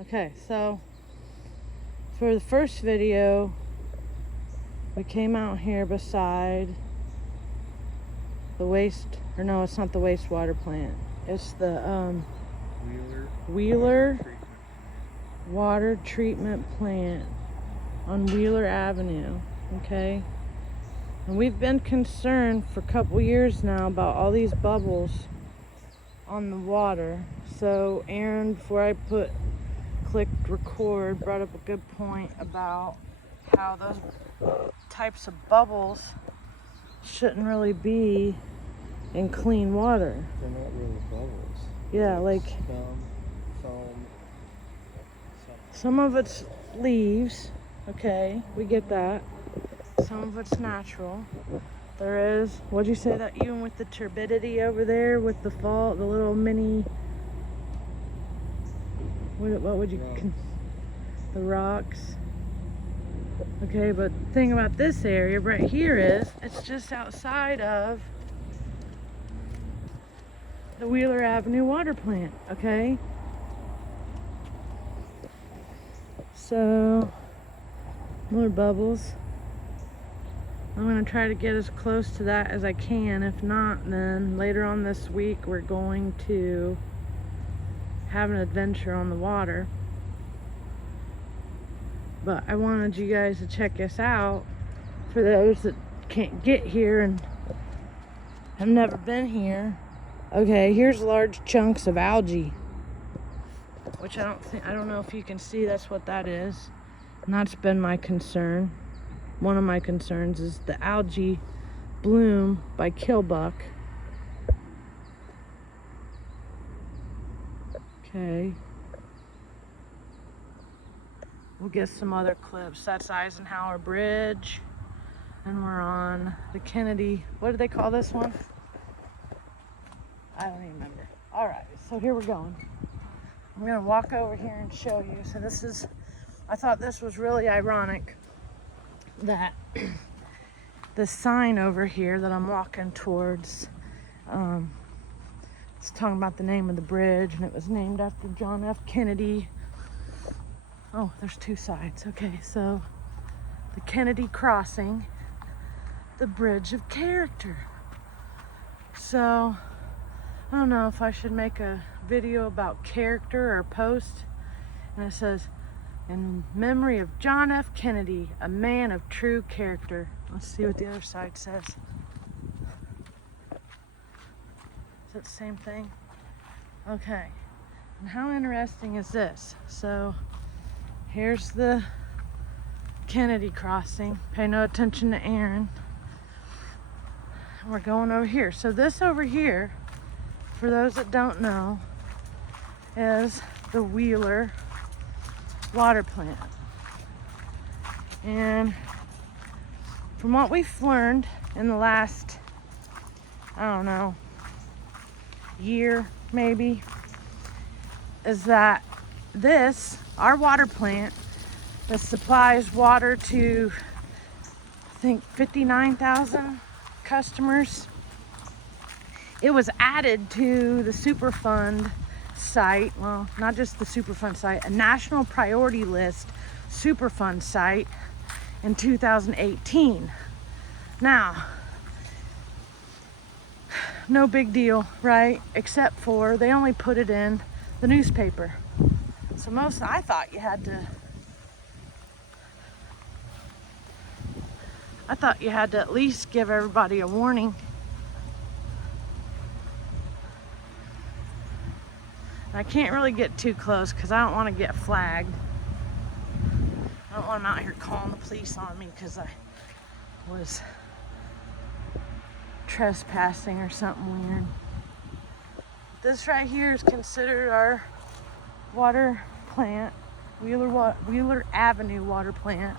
Okay, so for the first video, we came out here beside the it's not the wastewater plant. It's the Wheeler water treatment plant on Wheeler Avenue, okay? And we've been concerned for a couple years now about all these bubbles on the water. So Aaron, before I clicked record, brought up a good point about how those types of bubbles shouldn't really be in clean water. They're not really bubbles. Yeah, like foam. some of it's leaves, okay, we get that. Some of it's natural. There is, what'd you say that even with the turbidity over there with the fall, the little mini, what would you, the rocks. Okay, but the thing about this area right here is it's just outside of the Wheeler Avenue water plant, okay? So, more bubbles. I'm gonna try to get as close to that as I can. If not, then later on this week we're going to have an adventure on the water. But I wanted you guys to check us out for those that can't get here and have never been here. Okay, here's large chunks of algae, which I don't know if you can see. That's what that is, and that's been my concern. One of my concerns is the algae bloom by killbuck. Okay. We'll get some other clips. That's Eisenhower Bridge. And we're on the Kennedy. What do they call this one? I don't even remember. All right, so here we're going. I'm gonna walk over here and show you. So I thought this was really ironic that the sign over here that I'm walking towards, it's talking about the name of the bridge, and it was named after John F. Kennedy. Oh, there's two sides. Okay, so the Kennedy crossing, the bridge of character. So I don't know if I should make a video about character or post, and it says, in memory of John F. Kennedy, a man of true character. Let's see what the other side says. Is it the same thing? Okay. And how interesting is this? So here's the Kennedy crossing. Pay no attention to Aaron. We're going over here. So this over here, for those that don't know, is the Wheeler water plant. And from what we've learned in the last, I don't know, year maybe, is that our water plant that supplies water to, I think, 59,000 customers, it was added to the Superfund Site, well, not just the Superfund Site, a national priority list Superfund Site in 2018. Now, no big deal, right? Except for they only put it in the newspaper. So I thought you had to at least give everybody a warning. I can't really get too close because I don't want to get flagged. I don't want them out here calling the police on me because I was trespassing or something weird. This right here is considered our water plant, Wheeler Avenue water plant.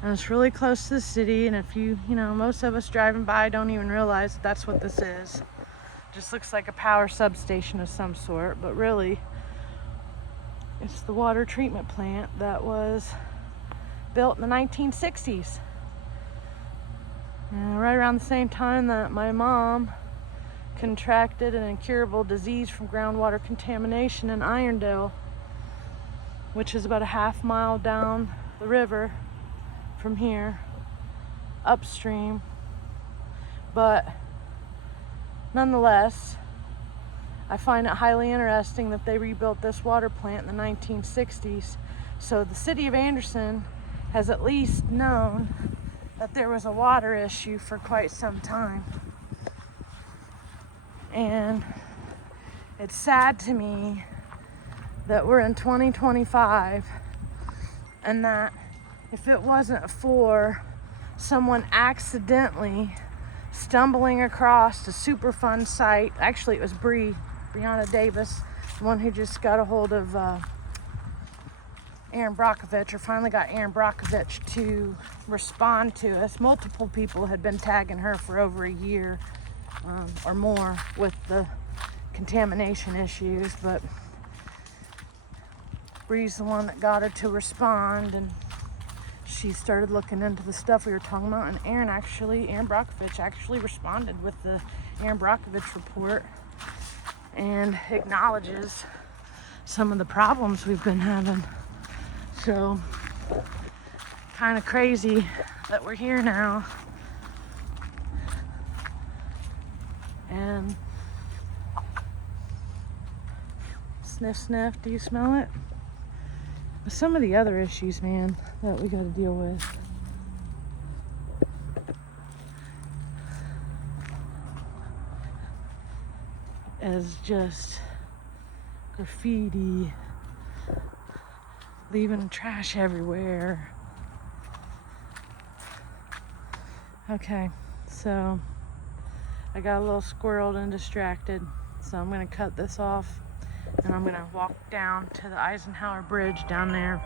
And it's really close to the city, and if most of us driving by don't even realize that's what this is. Just looks like a power substation of some sort, but really it's the water treatment plant that was built in the 1960s. And right around the same time that my mom contracted an incurable disease from groundwater contamination in Irondale, which is about a half-mile down the river from here, upstream. But nonetheless, I find it highly interesting that they rebuilt this water plant in the 1960s. So the city of Anderson has at least known that there was a water issue for quite some time. And it's sad to me that we're in 2025 and that if it wasn't for someone accidentally stumbling across the Superfund Site, actually it was Brianna Davis, the one who just got a hold of Aaron Brockovich, or finally got Aaron Brockovich to respond to us. Multiple people had been tagging her for over a year or more with the contamination issues, but Bree's the one that got her to respond, and she started looking into the stuff we were talking about, and Aaron Brockovich actually responded with the Aaron Brockovich report and acknowledges some of the problems we've been having. So, kind of crazy that we're here now. And sniff, sniff, do you smell it? But some of the other issues, man, that we got to deal with. Is just graffiti, leaving trash everywhere. Okay, so I got a little squirreled and distracted, so I'm gonna cut this off and I'm gonna walk down to the Eisenhower Bridge down there.